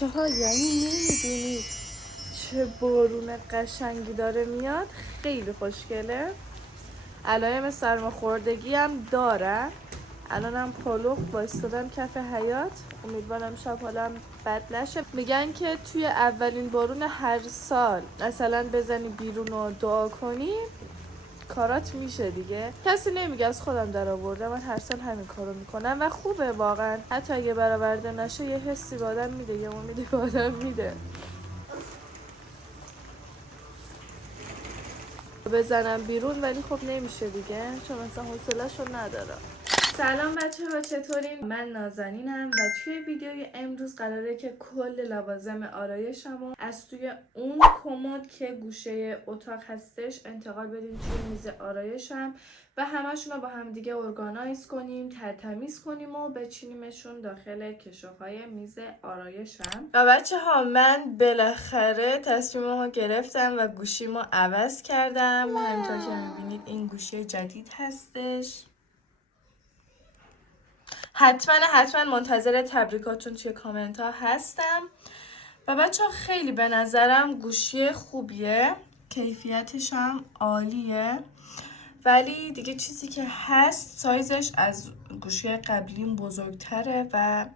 چها یعنی نمیدونید چه بارون قشنگی داره میاد. خیلی خوشگله. علائم سرماخوردگی هم داره. الانم پلوغ بایستادم کف حیاط. امیدوارم شب حالم بد نشه. میگن که توی اولین بارون هر سال مثلا بزنی بیرون و دعا کنی کارات میشه دیگه. کسی نمیگه، از خودم در آورده. من هر سال همین کارو میکنم و خوبه واقعا. حتی اگه برآورده نشه یه حسی به آدم میده، یه امیدی به آدم میده. بزنم بیرون ولی خب نمیشه دیگه، چون مثلا حوصله‌شو ندارم. سلام بچه ها، چطورین؟ من نازنینم و توی ویدیوی امروز قراره که کل لوازم آرایشمو از توی اون کمد که گوشه اتاق هستش انتقال بدیم توی میز آرایشم و همشون رو با هم دیگه ارگانایز کنیم، تمیز کنیم و بچینیمشون داخل کشوهای میز آرایشم. و بچه ها من بالاخره تصمیممو گرفتم و گوشیمو عوض کردم. همینطور که میبینید این گوشی جدید هستش. حتما منتظر تبریکاتون توی کامنت ها هستم. و بچه ها خیلی به نظرم گوشی خوبیه، کیفیتش هم عالیه، ولی دیگه چیزی که هست سایزش از گوشی قبلیم بزرگتره و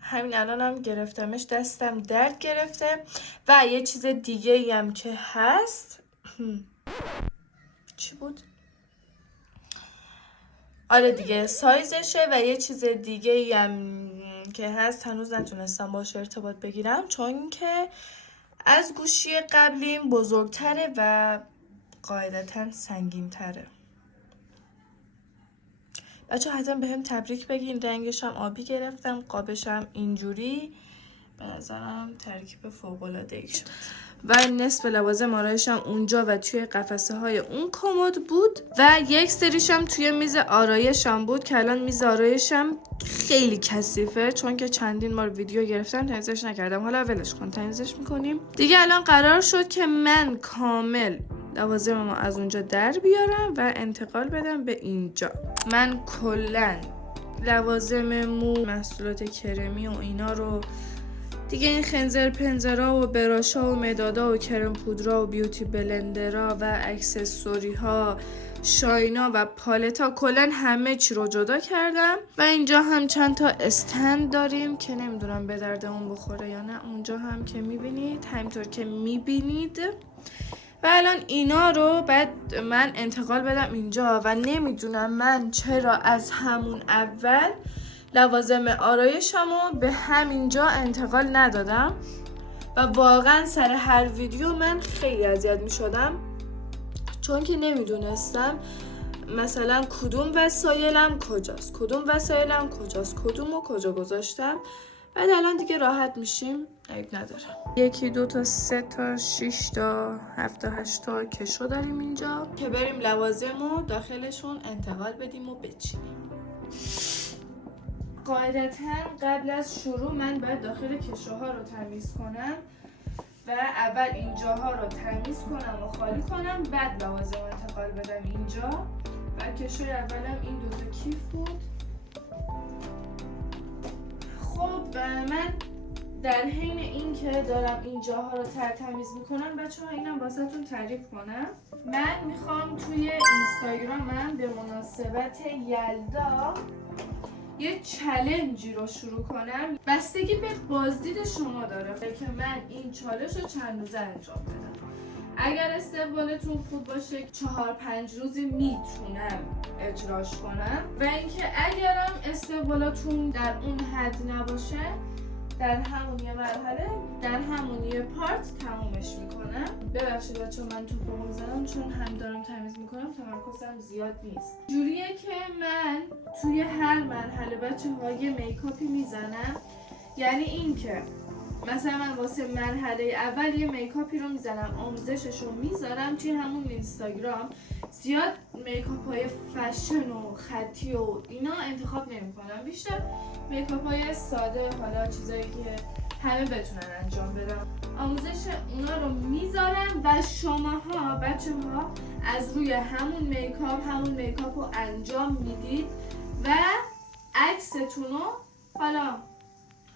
همین الانم گرفتمش دستم درد گرفته. و یه چیز دیگه ای هم که هست چی بود؟ آره دیگه سایزشه. و یه چیز دیگه ای هم که هست هنوز نتونستم باش ارتباط بگیرم، چون که از گوشی قبلیم بزرگتره و قاعدتا سنگین تره. بچه حتما به هم تبریک بگین. رنگش هم آبی گرفتم، قابش هم اینجوری. به نظرم ترکیب فوق‌العاده‌ای شد. و نصف لوازم آرایشم اونجا و توی قفسه های اون کمد بود و یک سریشم توی میز آرایشم بود که الان میز آرایشم خیلی کثیفه، چون که چندین بار ویدیو گرفتم تمیزش نکردم. حالا ولش کن، تمیزش میکنیم دیگه. الان قرار شد که من کامل لوازممو از اونجا در بیارم و انتقال بدم به اینجا. من کلا لوازم مو، محصولات کرمی و اینا رو دیگه، این خنزر پنزرها و براشا و مدادا و کرم پودرا و بیوتی بلندرها و اکسسوری ها، شاینا و پالتا، کلا همه چی رو جدا کردم. و اینجا هم چند تا استند داریم که نمیدونم به دردمون بخوره یا نه. اونجا هم که میبینید، همینطور که میبینید. و الان اینا رو بعد من انتقال بدم اینجا و نمیدونم من چرا از همون اول لوازم آرایشمو به همینجا انتقال ندادم. و واقعا سر هر ویدیو من خیلی اذیت می شدم، چون که نمیدونستم مثلا کدوم وسایلم کجاست، کدوم و کجا گذاشتم. بعد الان دیگه راحت میشیم، عیب نداره. 1 2 تا 3 تا 6 تا 7 تا 8 تا کشو داریم اینجا که بریم لوازمو داخلشون انتقال بدیم و بچینیم. قاعدتا قبل از شروع من باید داخل کشوها رو تمیز کنم و اول اینجاها رو تمیز کنم و خالی کنم، بعد لوازم انتقال بدم اینجا. و کشوی اولم این 2 تا کیف بود. خب من در حین این که دارم اینجاها رو تمیز میکنم بچه ها، اینم واسه تون تعریف کنم. من میخوام توی اینستاگرامم به مناسبت یلدا یه چالنجی رو شروع کنم. بستگی به بازدید شما داره که من این چالش رو چند روزه انجام بدم. اگر استقبالتون خوب باشه 4-5 روزی میتونم اجراش کنم، و اینکه اگرم استقبالاتون در اون حد نباشه در همون یه مرحله، در همون یه پارت تمومش میکنم. ببخشید بچه من توپو زدم چون هم دارم تمیز میکنم، تمرکزم زیاد نیست. جوریه که من توی هر مرحله بچه ها یه میکاپی میزنم. یعنی این که مثلا من واسه مرحله اول یه میکاپی رو میزنم، آموزشش رو میذارم توی همون اینستاگرام. زیاد میکاپ های فشن و خطی و اینا انتخاب نمی کنم، بیشتر میکاپ های ساده، حالا چیزایی که همه بتونن انجام بدم. آموزش اونا رو میذارم و شماها بچه ها از روی همون میکاپ رو انجام میدید و عکستون رو حالا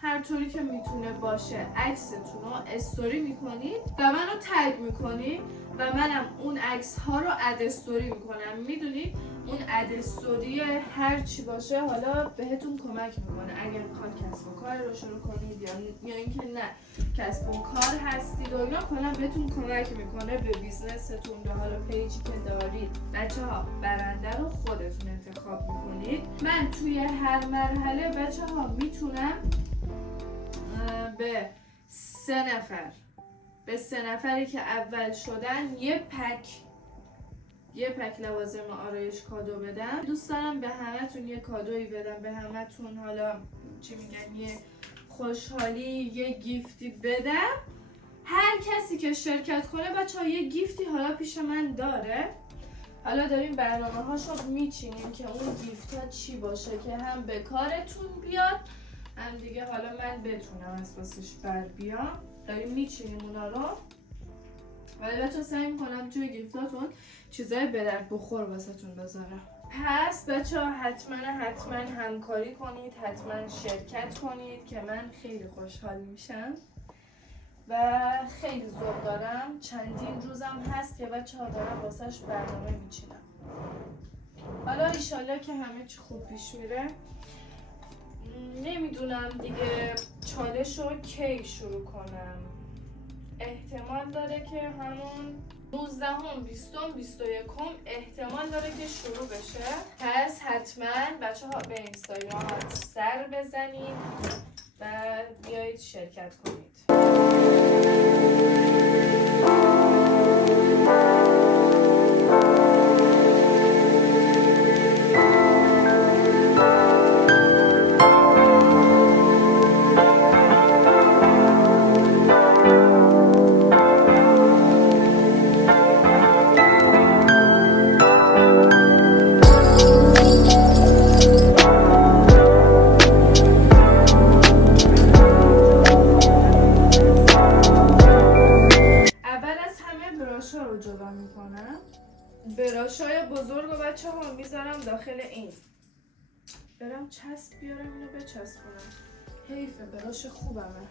هر طوری که میتونه باشه عکستون رو استوری میکنید و منو تگ میکنید و منم اون عکس ها رو اد استوری میکنم. میدونید اون اد استوری هر چی باشه حالا بهتون کمک میکنه اگر میخواد کسب و کار رو شروع کنید یا اینکه نه کسب و کار هستید و اینا کلا بهتون کمک میکنه به بیزنستون، به حالا پیجی که دارید. بچه‌ها برنده رو خودتون انتخاب میکنید. من توی هر مرحله بچه‌ها میتونم به 3 نفری که اول شدن یه پک لوازم آرایش کادو بدم. دوست دارم به همتون یه کادویی بدم، به همتون حالا چی میگن یه خوشحالی، یه گیفتی بدم. هر کسی که شرکت کنه بچه‌ها یه گیفتی حالا پیش من داره. حالا داریم برنامه هاشو میچینیم که اون گیفت ها چی باشه که هم به کارتون بیاد هم دیگه حالا من بتونم از واسش بر بیام. داریم میچینیم اونا رو، ولی بچه سعی میکنم توی گیفتاتون چیزای به درد بخور واسهتون بذارم. پس بچه ها حتما همکاری کنید، حتما شرکت کنید که من خیلی خوشحال میشم و خیلی ذوق دارم. چندین روزم هست که بچه ها دارم واسهش برنامه میچینم. حالا ایشالله که همه چی خوب پیش میره. نمیدونم دیگه چالش رو کی شروع کنم. احتمال داره که همون 19 20 21 احتمال داره که شروع بشه. پس حتما بچه ها به اینستاگرام سر بزنید و بیایید شرکت کنید. براشای بزرگ و بچه ها میذارم داخل این. برم چسب بیارم اینو بچسبونم. حیفه براش خوبمه.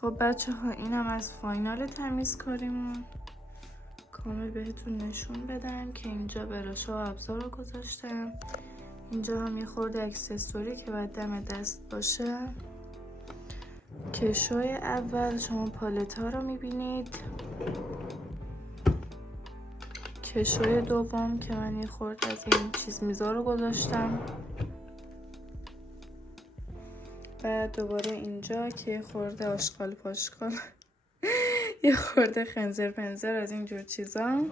خب بچه ها اینم از فاینال تمیزکاریمون. کامل بهتون نشون بدم که اینجا براشا و ابزار رو گذاشتم. اینجا هم یه خورده اکسسوری که باید دم دست باشه. کشوی اول شما پالت ها رو میبینید. کشوی دوم که من یه خورده از این چیز میزا رو گذاشتم. بعد دوباره اینجا که خورده آشغال پاشغال یه خورده خنزر پنزر از اینجور چیزا.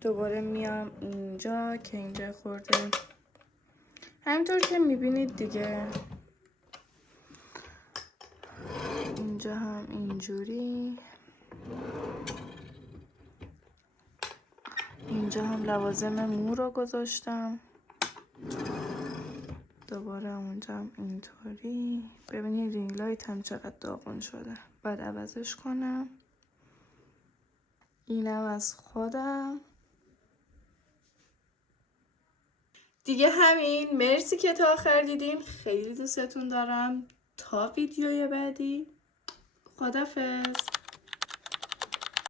دوباره میام اینجا که اینجا خورده همینطور که میبینید دیگه. اینجا هم اینجوری. اینجا هم لوازم مو رو گذاشتم. دوباره اونجا هم اینطوری. ببینید رینگ لایت هم چقدر داغون شده، باید عوضش کنم. اینم از خودم دیگه. همین، مرسی که تا آخر دیدین، خیلی دوستتون دارم. تا ویدیوی بعدی، خدافظ.